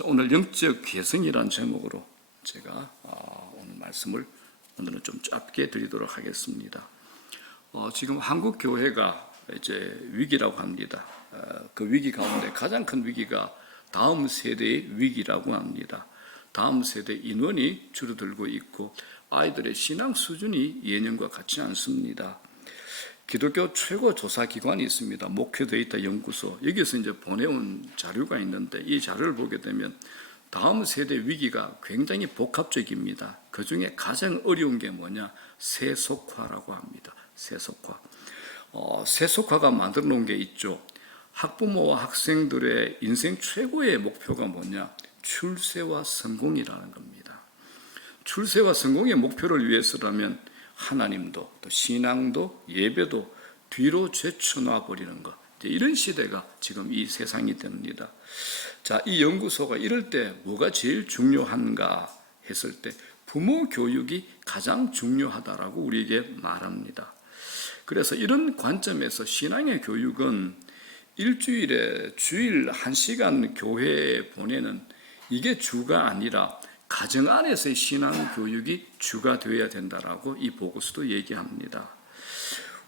자, 오늘 영적 개성이라는 제목으로 제가 오늘 말씀을 오늘은 좀 짧게 드리도록 하겠습니다. 지금 한국 교회가 이제 위기라고 합니다. 그 위기 가운데 가장 큰 위기가 다음 세대의 위기라고 합니다. 다음 세대 인원이 줄어들고 있고 아이들의 신앙 수준이 예년과 같지 않습니다. 기독교 최고 조사 기관이 있습니다. 목표 데이터 연구소. 여기서 이제 보내온 자료가 있는데 이 자료를 보게 되면 다음 세대 위기가 굉장히 복합적입니다. 그 중에 가장 어려운 게 뭐냐? 세속화라고 합니다. 세속화. 세속화가 만들어 놓은 게 있죠. 학부모와 학생들의 인생 최고의 목표가 뭐냐? 출세와 성공이라는 겁니다. 출세와 성공의 목표를 위해서라면 하나님도 또 신앙도 예배도 뒤로 제쳐놔 버리는 것, 이런 시대가 지금 이 세상이 됩니다. 자, 이 연구소가 이럴 때 뭐가 제일 중요한가 했을 때 부모 교육이 가장 중요하다라고 우리에게 말합니다. 그래서 이런 관점에서 신앙의 교육은 일주일에 주일 1시간 교회에 보내는 이게 주가 아니라 가정 안에서의 신앙 교육이 주가 되어야 된다라고 이 보고서도 얘기합니다.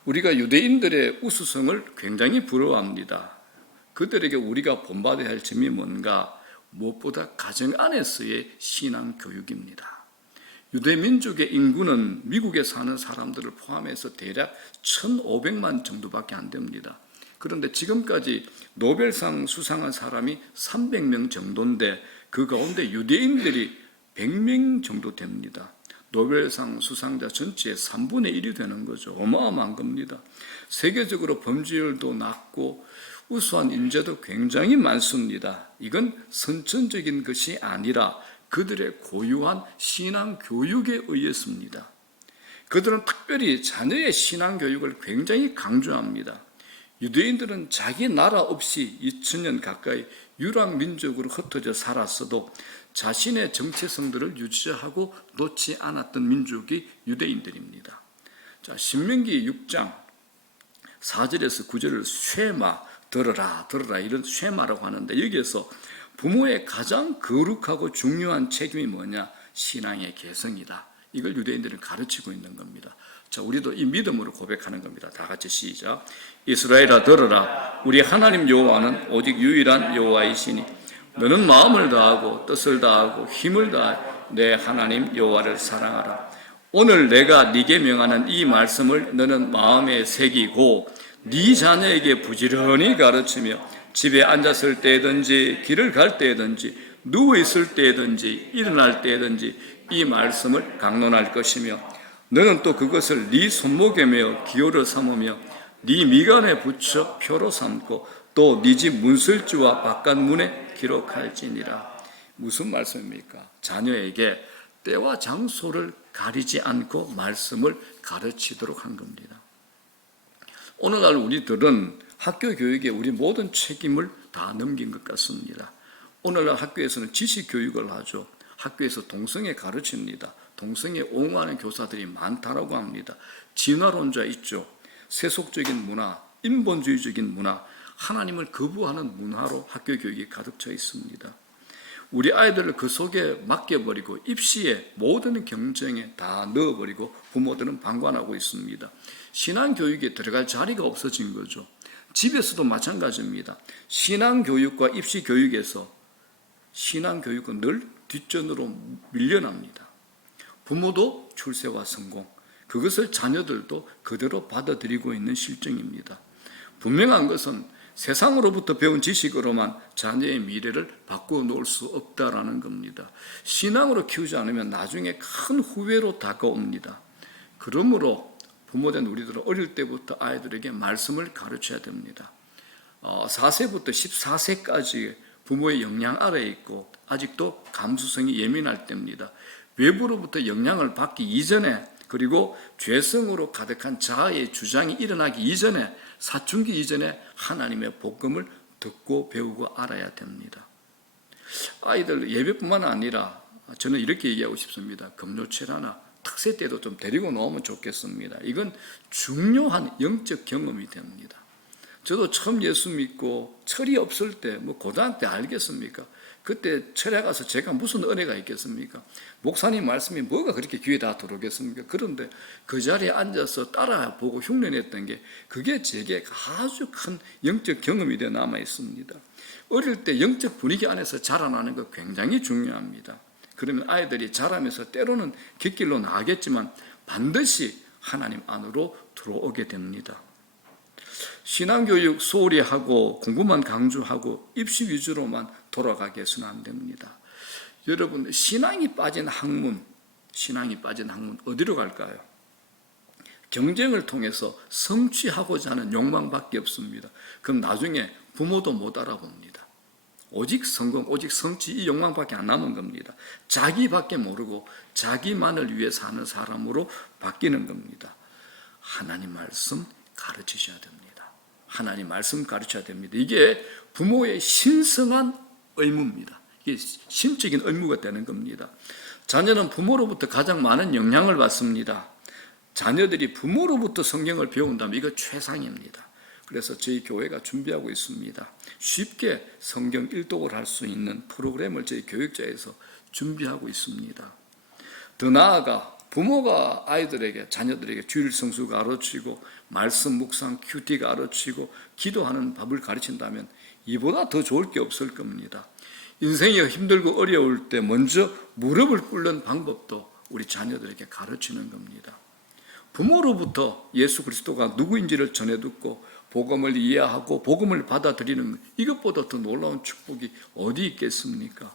우리가 유대인들의 우수성을 굉장히 부러워합니다. 그들에게 우리가 본받아야 할 점이 뭔가? 무엇보다 가정 안에서의 신앙 교육입니다. 유대 민족의 인구는 미국에 사는 사람들을 포함해서 대략 1,500만 정도밖에 안 됩니다. 그런데 지금까지 노벨상 수상한 사람이 300명 정도인데 그 가운데 유대인들이 100명 정도 됩니다. 노벨상 수상자 전체의 3분의 1이 되는 거죠. 어마어마한 겁니다. 세계적으로 범죄율도 낮고 우수한 인재도 굉장히 많습니다. 이건 선천적인 것이 아니라 그들의 고유한 신앙 교육에 의해서입니다. 그들은 특별히 자녀의 신앙 교육을 굉장히 강조합니다. 유대인들은 자기 나라 없이 2000년 가까이 유랑민족으로 흩어져 살았어도 자신의 정체성들을 유지하고 놓지 않았던 민족이 유대인들입니다. 자, 신명기 6장 4절에서 9절을 쉐마, 들어라 이런 쉐마라고 하는데 여기에서 부모의 가장 거룩하고 중요한 책임이 뭐냐? 신앙의 개성이다. 이걸 유대인들은 가르치고 있는 겁니다. 자, 우리도 이 믿음으로 고백하는 겁니다. 다 같이 시작. 이스라엘아 들어라. 우리 하나님 여호와는 오직 유일한 여호와이시니 너는 마음을 다하고 뜻을 다하고 힘을 다하여 내 하나님 여호와를 사랑하라. 오늘 내가 네게 명하는 이 말씀을 너는 마음에 새기고 네 자녀에게 부지런히 가르치며 집에 앉았을 때든지 길을 갈 때든지 누워 있을 때든지 일어날 때든지 이 말씀을 강론할 것이며 너는 또 그것을 네 손목에 메어 기호를 삼으며 네 미간에 붙여 표로 삼고 또 네 집 문설주와 바깥문에 기록할지니라. 무슨 말씀입니까? 자녀에게 때와 장소를 가리지 않고 말씀을 가르치도록 한 겁니다. 오늘날 우리들은 학교 교육에 우리 모든 책임을 다 넘긴 것 같습니다. 오늘날 학교에서는 지식 교육을 하죠. 학교에서 동성애 가르칩니다. 동성애 옹호하는 교사들이 많다라고 합니다. 진화론자 있죠. 세속적인 문화, 인본주의적인 문화, 하나님을 거부하는 문화로 학교 교육이 가득 차 있습니다. 우리 아이들을 그 속에 맡겨버리고 입시에 모든 경쟁에 다 넣어버리고 부모들은 방관하고 있습니다. 신앙교육에 들어갈 자리가 없어진 거죠. 집에서도 마찬가지입니다. 신앙교육과 입시교육에서 신앙교육은 늘 뒷전으로 밀려납니다. 부모도 출세와 성공, 그것을 자녀들도 그대로 받아들이고 있는 실정입니다. 분명한 것은 세상으로부터 배운 지식으로만 자녀의 미래를 바꾸어 놓을 수 없다라는 겁니다. 신앙으로 키우지 않으면 나중에 큰 후회로 다가옵니다. 그러므로 부모된 우리들은 어릴 때부터 아이들에게 말씀을 가르쳐야 됩니다. 4세부터 14세까지 부모의 영향 아래에 있고 아직도 감수성이 예민할 때입니다. 외부로부터 영향을 받기 이전에 그리고 죄성으로 가득한 자아의 주장이 일어나기 이전에 사춘기 이전에 하나님의 복음을 듣고 배우고 알아야 됩니다. 아이들 예배뿐만 아니라 저는 이렇게 얘기하고 싶습니다. 금요칠하나 특세 때도 좀 데리고 나오면 좋겠습니다. 이건 중요한 영적 경험이 됩니다. 저도 처음 예수 믿고 철이 없을 때 고등학교 때 알겠습니까? 그때 철야 가서 제가 무슨 은혜가 있겠습니까? 목사님 말씀이 뭐가 그렇게 귀에 다 들어오겠습니까? 그런데 그 자리에 앉아서 따라보고 흉내냈던 게 그게 제게 아주 큰 영적 경험이 되어 남아 있습니다. 어릴 때 영적 분위기 안에서 자라나는 거 굉장히 중요합니다. 그러면 아이들이 자라면서 때로는 깃길로 나가겠지만 반드시 하나님 안으로 들어오게 됩니다. 신앙교육 소홀히 하고 공부만 강조하고 입시 위주로만 돌아가게 해서는 안 됩니다. 여러분, 신앙이 빠진 학문 어디로 갈까요? 경쟁을 통해서 성취하고자 하는 욕망밖에 없습니다. 그럼 나중에 부모도 못 알아봅니다. 오직 성공, 오직 성취, 이 욕망밖에 안 남은 겁니다. 자기밖에 모르고 자기만을 위해 사는 사람으로 바뀌는 겁니다. 하나님 말씀 가르치셔야 됩니다. 하나님 말씀 가르쳐야 됩니다. 이게 부모의 신성한 의무입니다. 이게 신적인 의무가 되는 겁니다. 자녀는 부모로부터 가장 많은 영향을 받습니다. 자녀들이 부모로부터 성경을 배운다면 이거 최상입니다. 그래서 저희 교회가 준비하고 있습니다. 쉽게 성경 일독을 할 수 있는 프로그램을 저희 교육자에서 준비하고 있습니다. 더 나아가 부모가 아이들에게, 자녀들에게 주일 성수 가르치고 말씀 묵상 큐티 가르치고 기도하는 법을 가르친다면 이보다 더 좋을 게 없을 겁니다. 인생이 힘들고 어려울 때 먼저 무릎을 꿇는 방법도 우리 자녀들에게 가르치는 겁니다. 부모로부터 예수 그리스도가 누구인지를 전해 듣고 복음을 이해하고 복음을 받아들이는 이것보다 더 놀라운 축복이 어디 있겠습니까?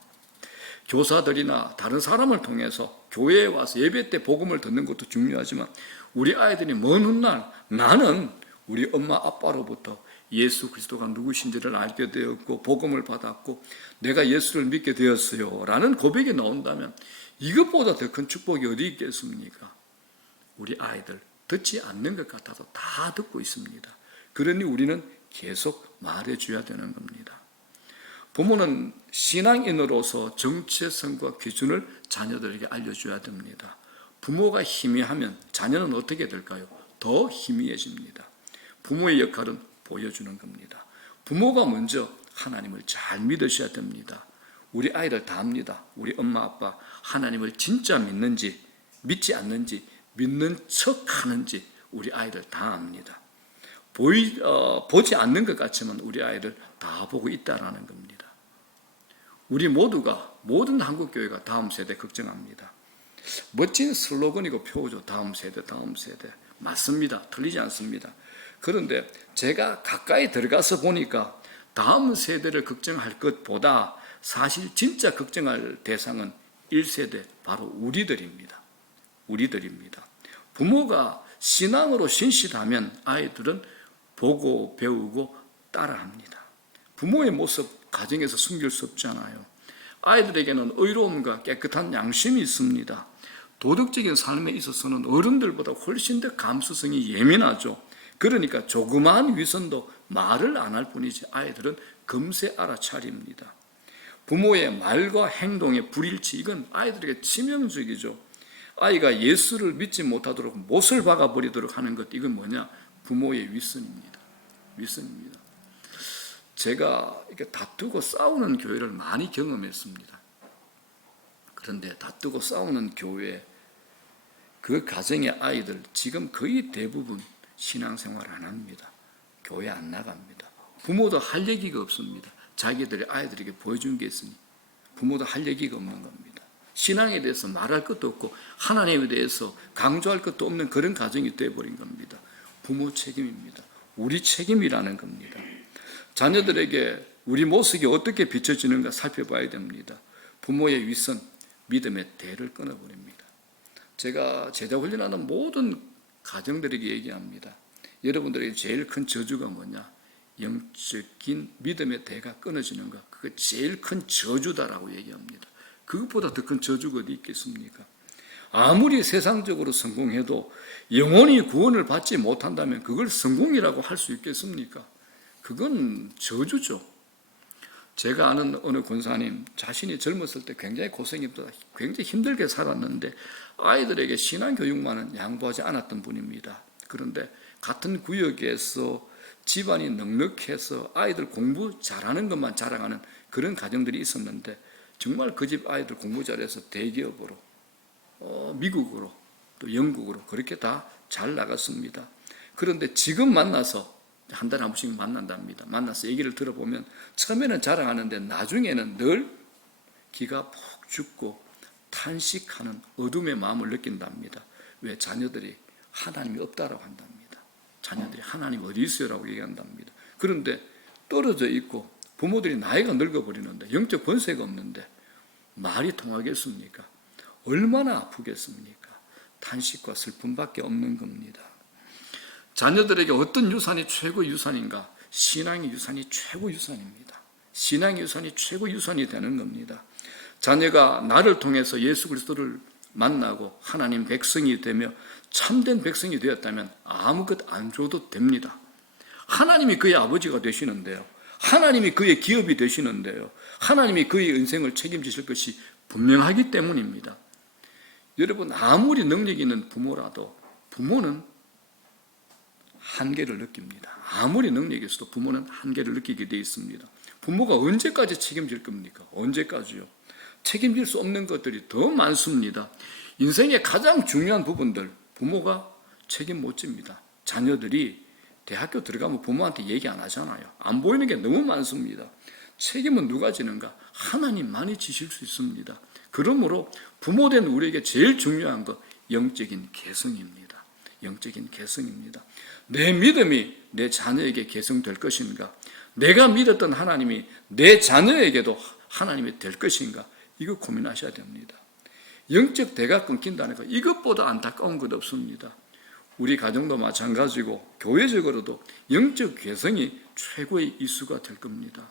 교사들이나 다른 사람을 통해서 교회에 와서 예배 때 복음을 듣는 것도 중요하지만 우리 아이들이 먼 훗날 나는 우리 엄마 아빠로부터 예수 그리스도가 누구신지를 알게 되었고 복음을 받았고 내가 예수를 믿게 되었어요 라는 고백이 나온다면 이것보다 더 큰 축복이 어디 있겠습니까? 우리 아이들 듣지 않는 것 같아도 다 듣고 있습니다. 그러니 우리는 계속 말해줘야 되는 겁니다. 부모는 신앙인으로서 정체성과 기준을 자녀들에게 알려줘야 됩니다. 부모가 희미하면 자녀는 어떻게 될까요? 더 희미해집니다. 부모의 역할은 보여주는 겁니다. 부모가 먼저 하나님을 잘 믿으셔야 됩니다. 우리 아이들 다 압니다. 우리 엄마 아빠 하나님을 진짜 믿는지 믿지 않는지 믿는 척 하는지 우리 아이들 다 압니다. 보지 않는 것 같지만 우리 아이들 다 보고 있다라는 겁니다. 우리 모두가 모든 한국교회가 다음 세대 걱정합니다. 멋진 슬로건이고 표어죠. 다음 세대, 다음 세대. 맞습니다. 틀리지 않습니다. 그런데 제가 가까이 들어가서 보니까 다음 세대를 걱정할 것보다 사실 진짜 걱정할 대상은 1세대, 바로 우리들입니다. 부모가 신앙으로 신실하면 아이들은 보고 배우고 따라합니다. 부모의 모습 가정에서 숨길 수 없잖아요. 아이들에게는 의로움과 깨끗한 양심이 있습니다. 도덕적인 삶에 있어서는 어른들보다 훨씬 더 감수성이 예민하죠. 그러니까 조그마한 위선도 말을 안 할 뿐이지 아이들은 금세 알아차립니다. 부모의 말과 행동의 불일치, 이건 아이들에게 치명적이죠. 아이가 예수를 믿지 못하도록 못을 박아버리도록 하는 것, 이건 뭐냐? 부모의 위선입니다. 제가 이렇게 다투고 싸우는 교회를 많이 경험했습니다. 그런데 다투고 싸우는 교회, 그 가정의 아이들 지금 거의 대부분 신앙생활 안 합니다. 교회 안 나갑니다. 부모도 할 얘기가 없습니다. 자기들이 아이들에게 보여준 게 있으니 부모도 할 얘기가 없는 겁니다. 신앙에 대해서 말할 것도 없고 하나님에 대해서 강조할 것도 없는 그런 가정이 되어버린 겁니다. 부모 책임입니다. 우리 책임이라는 겁니다. 자녀들에게 우리 모습이 어떻게 비춰지는가 살펴봐야 됩니다. 부모의 위선, 믿음의 대를 끊어버립니다. 제가 제자 훈련하는 모든 가정들에게 얘기합니다. 여러분들에게 제일 큰 저주가 뭐냐? 영적인 믿음의 대가 끊어지는 것, 그거 제일 큰 저주다라고 얘기합니다. 그것보다 더 큰 저주가 어디 있겠습니까? 아무리 세상적으로 성공해도 영원히 구원을 받지 못한다면 그걸 성공이라고 할 수 있겠습니까? 그건 저주죠. 제가 아는 어느 권사님, 자신이 젊었을 때 굉장히 고생했다, 굉장히 힘들게 살았는데 아이들에게 신앙교육만은 양보하지 않았던 분입니다. 그런데 같은 구역에서 집안이 넉넉해서 아이들 공부 잘하는 것만 자랑하는 그런 가정들이 있었는데 정말 그 집 아이들 공부 잘해서 대기업으로 미국으로 또 영국으로 그렇게 다 잘 나갔습니다. 그런데 지금 만나서 한 달에 한 번씩 만난답니다. 만나서 얘기를 들어보면 처음에는 자랑하는데 나중에는 늘 기가 푹 죽고 탄식하는 어둠의 마음을 느낀답니다. 왜? 자녀들이 하나님이 없다라고 한답니다. 자녀들이 하나님 어디 있어요라고 얘기한답니다. 그런데 떨어져 있고 부모들이 나이가 늙어버리는데 영적 권세가 없는데 말이 통하겠습니까? 얼마나 아프겠습니까? 탄식과 슬픔밖에 없는 겁니다. 자녀들에게 어떤 유산이 최고 유산인가? 신앙의 유산이 최고 유산입니다. 신앙의 유산이 최고 유산이 되는 겁니다. 자녀가 나를 통해서 예수 그리스도를 만나고 하나님 백성이 되며 참된 백성이 되었다면 아무것 안 줘도 됩니다. 하나님이 그의 아버지가 되시는데요. 하나님이 그의 기업이 되시는데요. 하나님이 그의 인생을 책임지실 것이 분명하기 때문입니다. 여러분, 아무리 능력 있는 부모라도 부모는 한계를 느낍니다. 아무리 능력이 있어도 부모는 한계를 느끼게 되어 있습니다. 부모가 언제까지 책임질 겁니까? 언제까지요? 책임질 수 없는 것들이 더 많습니다. 인생의 가장 중요한 부분들 부모가 책임 못 집니다. 자녀들이 대학교 들어가면 부모한테 얘기 안 하잖아요. 안 보이는 게 너무 많습니다. 책임은 누가 지는가? 하나님만이 지실 수 있습니다. 그러므로 부모된 우리에게 제일 중요한 것 영적인 개성입니다. 영적인 개성입니다. 내 믿음이 내 자녀에게 개성될 것인가? 내가 믿었던 하나님이 내 자녀에게도 하나님이 될 것인가? 이거 고민하셔야 됩니다. 영적 대가 끊긴다는 것, 이것보다 안타까운 것 없습니다. 우리 가정도 마찬가지고 교회적으로도 영적 개성이 최고의 이수가 될 겁니다.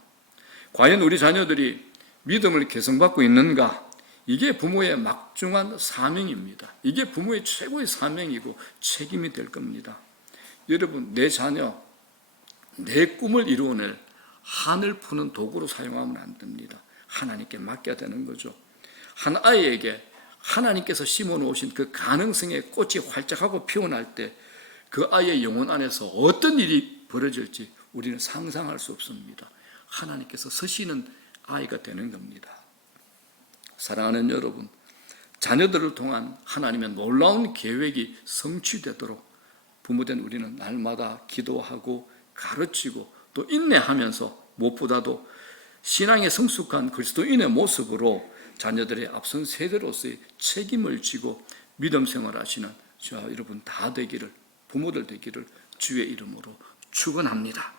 과연 우리 자녀들이 믿음을 개성받고 있는가? 이게 부모의 막중한 사명입니다. 이게 부모의 최고의 사명이고 책임이 될 겁니다. 여러분, 내 자녀, 내 꿈을 이루어낼 한을 푸는 도구로 사용하면 안 됩니다. 하나님께 맡겨야 되는 거죠. 한 아이에게 하나님께서 심어놓으신 그 가능성의 꽃이 활짝하고 피어날 때 그 아이의 영혼 안에서 어떤 일이 벌어질지 우리는 상상할 수 없습니다. 하나님께서 서시는 아이가 되는 겁니다. 사랑하는 여러분, 자녀들을 통한 하나님의 놀라운 계획이 성취되도록 부모된 우리는 날마다 기도하고 가르치고 또 인내하면서 무엇보다도 신앙에 성숙한 그리스도인의 모습으로 자녀들의 앞선 세대로서의 책임을 지고 믿음 생활하시는 저와 여러분 다 되기를, 부모들 되기를 주의 이름으로 축원합니다.